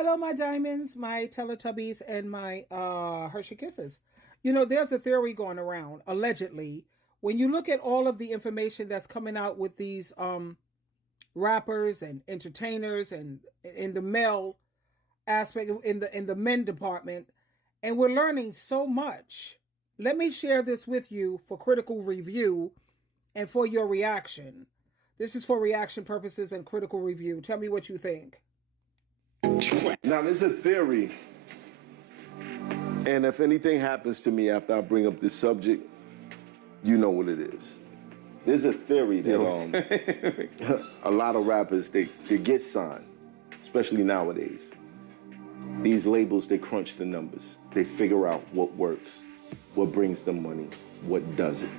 Hello, my diamonds, my Teletubbies, and my Hershey Kisses. You know, there's a theory going around, allegedly. When you look at all of the information that's coming out with these rappers and entertainers and in the male aspect, in the men department, and we're learning so much. Let me share this with you for critical review and for your reaction. This is for reaction purposes and critical review. Tell me what you think. Now, there's a theory, and if anything happens to me after I bring up this subject, you know what it is. There's a theory that a lot of rappers, they get signed, especially nowadays. These labels, they crunch the numbers. They figure out what works, what brings them money, what doesn't.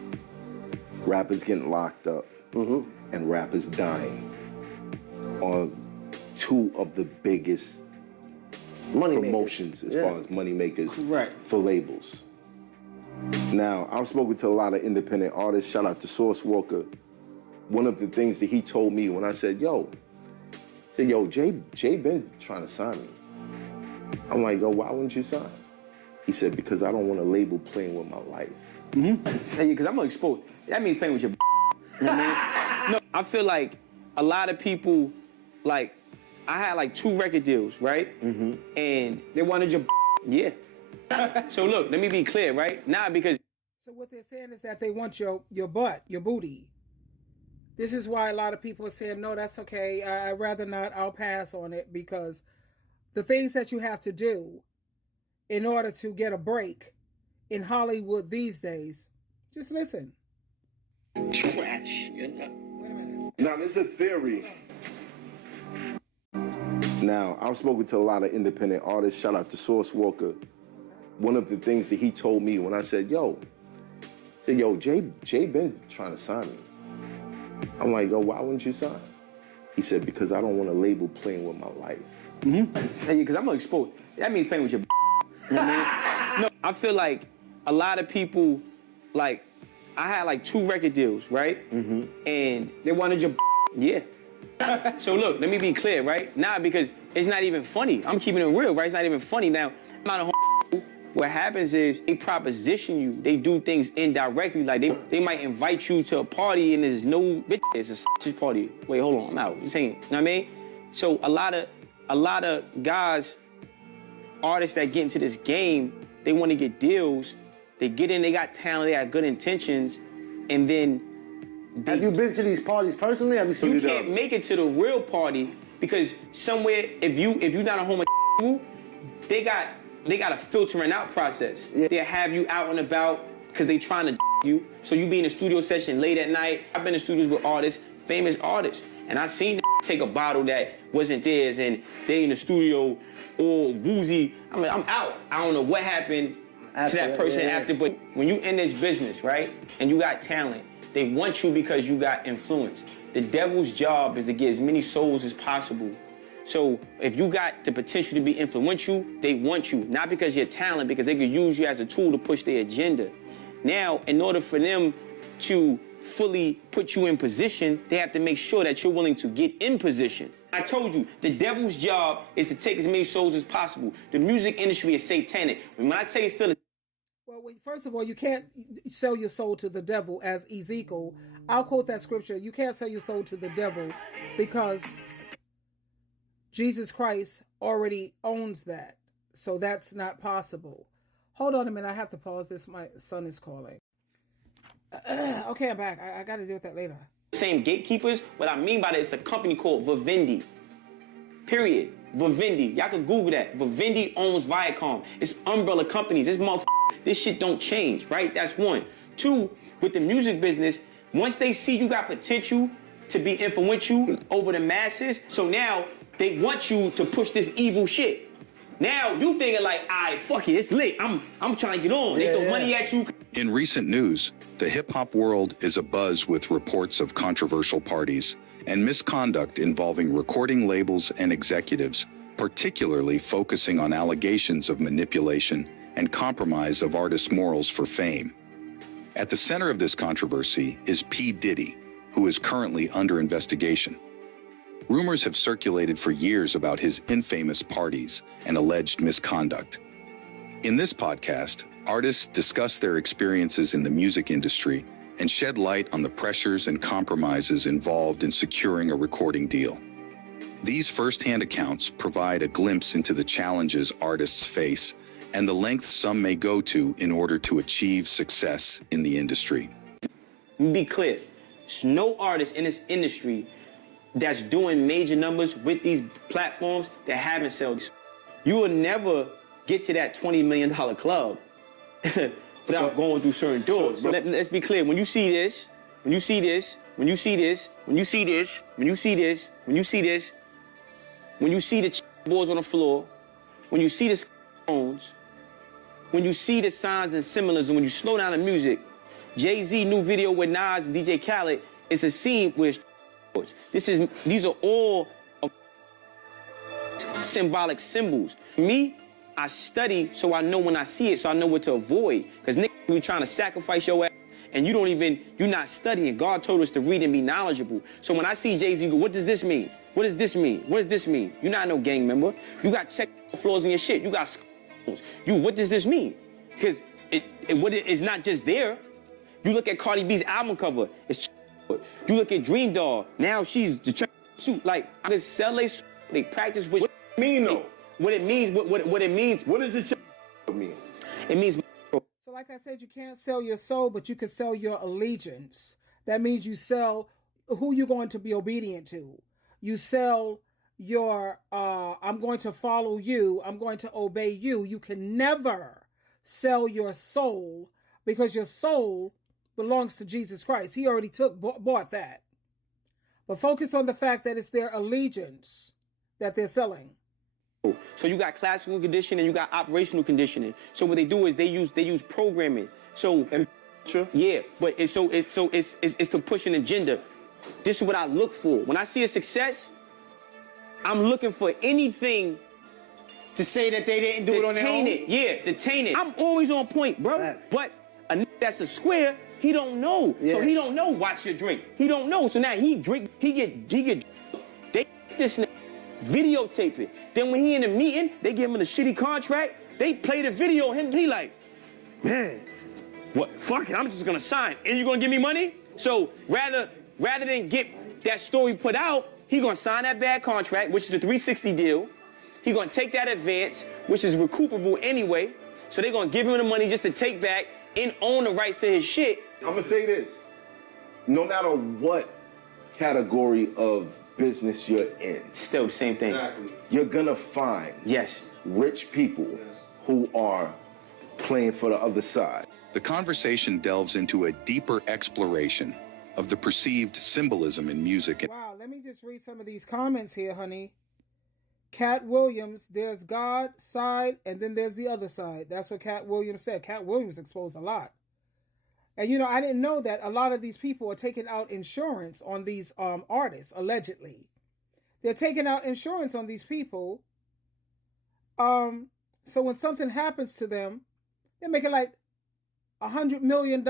Rappers getting locked up, and rappers dying on two of the biggest money promotions makers. as far as money makers Correct. for labels. Now, I've spoken to a lot of independent artists. Shout out to Source Walker. One of the things that he told me when I said, Jay been trying to sign me. I'm like, yo, why wouldn't you sign? He said, because I don't want a label playing with my life. Hey, because I'm gonna expose. That means playing with your. You know what I mean? No, I feel like a lot of people, like, I had like 2 record deals, right? And they wanted your. Yeah. So look, let me be clear, right? Not because. So what they're saying is that they want your butt, your booty. This is why a lot of people are saying, no, that's okay. I'd rather not. I'll pass on it, because the things that you have to do in order to get a break in Hollywood these days, just listen. Trash. You know. Wait a minute. Now, there's a theory. Now, I've spoken to a lot of independent artists. Shout out to Source Walker. One of the things that he told me when I said, Jay been trying to sign me. I'm like, yo, why wouldn't you sign? He said, because I don't want a label playing with my life. Hey, because I'm gonna expose. That means playing with your. You know what I mean? No, I feel like a lot of people, like, I had like 2 record deals, right? And they wanted your. Yeah. So look, let me be clear, right? Not because it's not even funny. I'm keeping it real, right? It's not even funny. Now, I'm not a what happens is they proposition you. They do things indirectly. Like they might invite you to a party and there's no bitch. It's a sausage party. Wait, hold on, I'm out. You saying, you know what I mean? So a lot of guys, artists that get into this game, they want to get deals. They get in, they got talent, they got good intentions, and then Have you been to these parties personally? Have you seen you can't make it to the real party because somewhere, if you're not a homosexual, they got a filtering out process. Yeah. They'll have you out and about because they trying to you. So you be in a studio session late at night. I've been in studios with artists, famous artists, and I seen take a bottle that wasn't theirs and they in the studio all woozy. I mean, I'm out. I don't know what happened to that person after, but when you in this business, right, and you got talent, they want you because you got influence. The devil's job is to get as many souls as possible. So if you got the potential to be influential, they want you, not because you're talent, because they could use you as a tool to push their agenda. Now, in order for them to fully put you in position, they have to make sure that you're willing to get in position. I told you, the devil's job is to take as many souls as possible. The music industry is satanic. When I tell you still... Well, first of all, you can't sell your soul to the devil, as Ezekiel. I'll quote that scripture. You can't sell your soul to the devil because Jesus Christ already owns that. So that's not possible. Hold on a minute. I have to pause this. My son is calling. Okay, I'm back. I got to deal with that later. Same gatekeepers. What I mean by that is a company called Vivendi. Period. Vivendi. Y'all can Google that. Vivendi owns Viacom. It's umbrella companies. This shit don't change, right? That's one. 2, with the music business, once they see you got potential to be influential over the masses, so now they want you to push this evil shit. Now you thinking like, alright, fuck it, it's lit. I'm trying to get on. They throw money at you. In recent news, the hip-hop world is abuzz with reports of controversial parties and misconduct involving recording labels and executives, particularly focusing on allegations of manipulation and compromise of artists' morals for fame. At the center of this controversy is P. Diddy, who is currently under investigation. rumors have circulated for years about his infamous parties and alleged misconduct. In this podcast, artists discuss their experiences in the music industry and shed light on the pressures and compromises involved in securing a recording deal. These first-hand accounts provide a glimpse into the challenges artists face and the lengths some may go to in order to achieve success in the industry. Let me be clear. There's no artist in this industry that's doing major numbers with these platforms that haven't sold. You will never get to that $20 million club without going through certain doors. Let's be clear. When you see this, when you see this, when you see this, when you see this, when you see this, when you see this, when you see the boards on the floor, when you see the phones, when you see the signs and symbolism, when you slow down the music, Jay-Z new video with Nas and DJ Khaled, it's a scene where these are all symbolic symbols. Me, I study so I know when I see it, so I know what to avoid. Because niggas be trying to sacrifice your ass, and you're not studying. God told us to read and be knowledgeable. So when I see Jay-Z go, what does this mean? What does this mean? What does this mean? You're not no gang member. You got check flaws in your shit. You got skulls. What does this mean? Because it's not just there. You look at Cardi B's album cover, it's you look at Dream Doll, now she's the suit. Like, I just sell they practice what it mean though? What it means, what it means. What does it mean? It means. So like I said, you can't sell your soul, but you can sell your allegiance. That means you sell who you're going to be obedient to. You sell your, I'm going to follow you, I'm going to obey you. You can never sell your soul because your soul belongs to Jesus Christ. He already bought that. But focus on the fact that it's their allegiance that they're selling. So you got classical conditioning, you got operational conditioning. So what they do is they use programming. So yeah, but it's to push an agenda. This is what I look for. When I see a success, I'm looking for anything To say that they didn't do it on their own? Detain it. I'm always on point, bro. Facts. But a nigga that's a square, he don't know. Yeah. So he don't know watch your drink. He don't know. So now he get they this nigga videotape it. Then when he in a meeting, they give him a shitty contract. They play the video of him. He like, man, what? Fuck it. I'm just gonna sign. And you gonna give me money? So rather than get that story put out, he gonna sign that bad contract, which is the 360 deal. He gonna take that advance, which is recoupable anyway. So they gonna give him the money just to take back and own the rights to his shit. I'm gonna say this. No matter what category of business you're in, Still the same thing. you're gonna find Yes. rich people who are playing for the other side. The conversation delves into a deeper exploration of the perceived symbolism in music. Wow, let me just read some of these comments here, honey. Cat Williams, there's God side, and then there's the other side. That's what Cat Williams said. Cat Williams exposed a lot. And, you know, I didn't know that a lot of these people are taking out insurance on these artists, allegedly. They're taking out insurance on these people. So when something happens to them, they're making like $100 million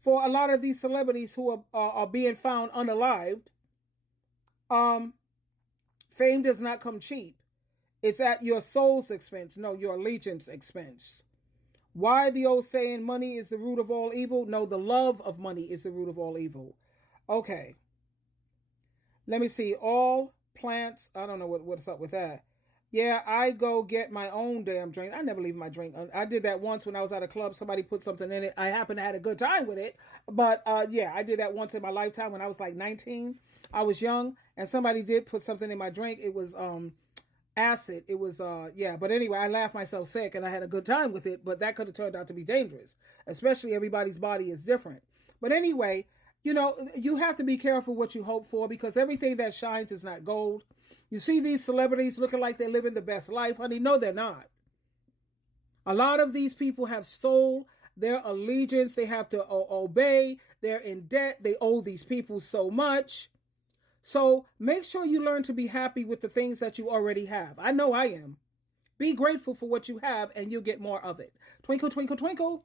for a lot of these celebrities who are being found unalived. Fame does not come cheap. It's at your soul's expense, no, your allegiance expense. Why the old saying, money is the root of all evil? No, the love of money is the root of all evil. Okay. Let me see. All plants, I don't know what's up with that. Yeah, I go get my own damn drink. I never leave my drink. I did that once when I was at a club. Somebody put something in it. I happened to have a good time with it. But yeah, I did that once in my lifetime when I was like 19. I was young, and somebody did put something in my drink. It was acid. It was yeah. But anyway, I laughed myself sick, and I had a good time with it. But that could have turned out to be dangerous, especially everybody's body is different. But anyway, you know, you have to be careful what you hope for, because everything that shines is not gold. You see these celebrities looking like they're living the best life, honey. No, they're not. A lot of these people have sold their allegiance. They have to obey. They're in debt. They owe these people so much. So make sure you learn to be happy with the things that you already have. I know I am. Be grateful for what you have, and you'll get more of it. Twinkle, twinkle, twinkle.